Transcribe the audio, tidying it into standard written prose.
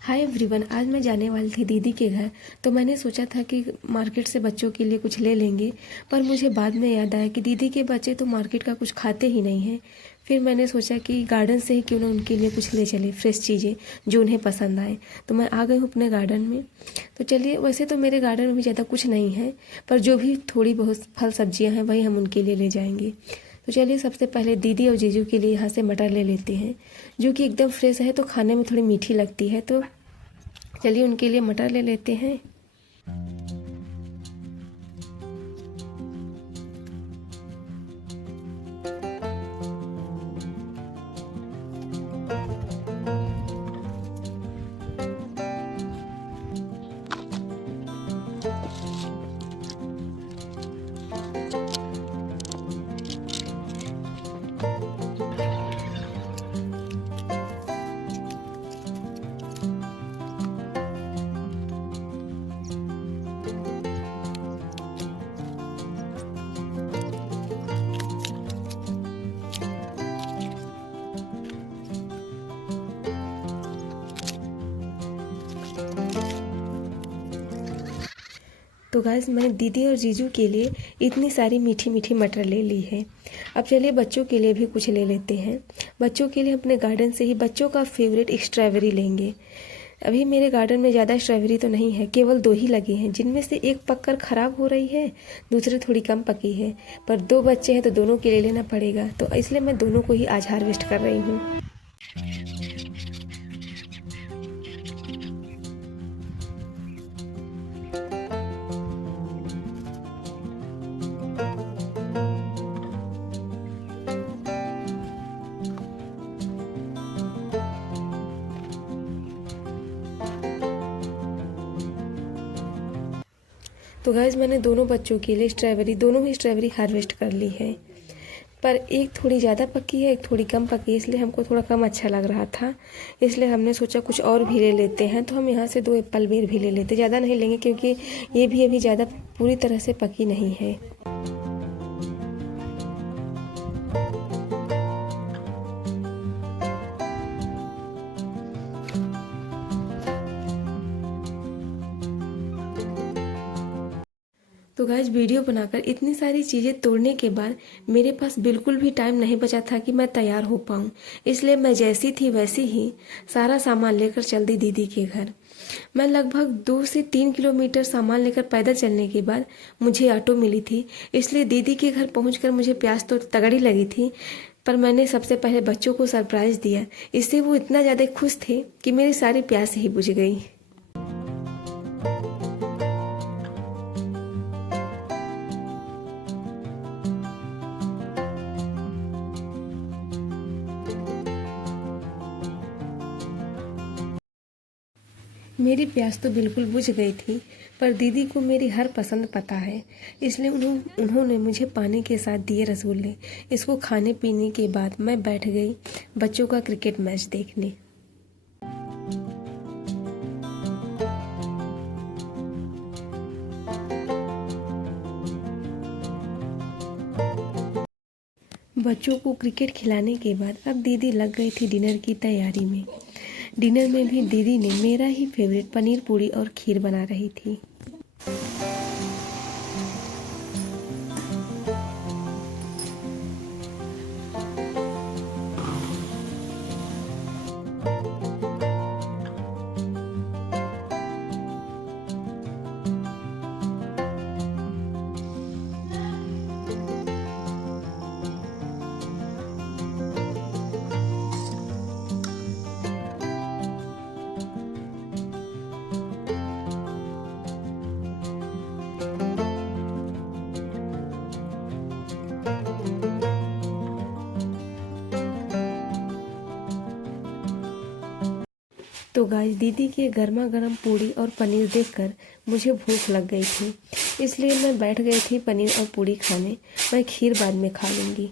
Hi everyone, आज मैं जाने वाली थी दीदी के घर। तो मैंने सोचा था कि मार्केट से बच्चों के लिए कुछ ले लेंगे, पर मुझे बाद में याद आया कि दीदी के बच्चे तो मार्केट का कुछ खाते ही नहीं हैं। फिर मैंने सोचा कि गार्डन से ही क्यों ना उनके लिए कुछ ले चले, फ्रेश चीज़ें जो उन्हें पसंद आए। तो मैं आ गई हूँ अपने गार्डन में। तो चलिए, वैसे तो मेरे गार्डन में भी ज़्यादा कुछ नहीं है, पर जो भी थोड़ी बहुत फल सब्जियाँ हैं वही हम उनके लिए ले जाएंगे। तो चलिए, सबसे पहले दीदी और जीजू के लिए यहाँ से मटर ले लेते हैं, जो कि एकदम फ्रेश है, तो खाने में थोड़ी मीठी लगती है। तो चलिए उनके लिए मटर ले लेते हैं। तो गाइस, मैंने दीदी और जीजू के लिए इतनी सारी मीठी मीठी मटर ले ली है। अब चलिए बच्चों के लिए भी कुछ ले लेते हैं। बच्चों के लिए अपने गार्डन से ही बच्चों का फेवरेट स्ट्रॉबेरी लेंगे। अभी मेरे गार्डन में ज़्यादा स्ट्रॉबेरी तो नहीं है, केवल 2 ही लगे हैं, जिनमें से एक पककर ख़राब हो रही है, दूसरी थोड़ी कम पकी है। पर 2 बच्चे हैं तो दोनों के लिए लेना पड़ेगा, तो इसलिए मैं दोनों को ही आज हार्वेस्ट कर रही हूँ। तो गाइस, मैंने दोनों बच्चों के लिए दोनों ही स्ट्रॉबेरी हार्वेस्ट कर ली है। पर एक थोड़ी ज़्यादा पकी है, एक थोड़ी कम पकी है, इसलिए हमको थोड़ा कम अच्छा लग रहा था। इसलिए हमने सोचा कुछ और भी ले लेते हैं। तो हम यहाँ से 2 एप्पल बेर भी ले लेते, ज़्यादा नहीं लेंगे क्योंकि ये भी अभी ज़्यादा पूरी तरह से पकी नहीं है। तो गाइज, वीडियो बनाकर इतनी सारी चीज़ें तोड़ने के बाद मेरे पास बिल्कुल भी टाइम नहीं बचा था कि मैं तैयार हो पाऊँ। इसलिए मैं जैसी थी वैसी ही सारा सामान लेकर चल दी दीदी के घर। मैं लगभग 2 से 3 किलोमीटर सामान लेकर पैदल चलने के बाद मुझे ऑटो मिली थी। इसलिए दीदी के घर पहुंचकर मुझे प्यास तो तगड़ी लगी थी, पर मैंने सबसे पहले बच्चों को सरप्राइज़ दिया। इससे वो इतना ज़्यादा खुश थे कि मेरी सारी प्यास ही बुझ गई। मेरी प्यास तो बिल्कुल बुझ गई थी, पर दीदी को मेरी हर पसंद पता है। इसलिए उन्होंने मुझे पानी के साथ दिए रसगुल्ले। इसको खाने पीने के बाद मैं बैठ गई बच्चों का क्रिकेट मैच देखने। बच्चों को क्रिकेट खिलाने के बाद अब दीदी लग गई थी डिनर की तैयारी में। डिनर में भी दीदी ने मेरा ही फेवरेट पनीर पूड़ी और खीर बना रही थी। तो गाइस, दीदी के गर्मा गर्म पूड़ी और पनीर देखकर मुझे भूख लग गई थी। इसलिए मैं बैठ गई थी पनीर और पूड़ी खाने। मैं खीर बाद में खा लूँगी।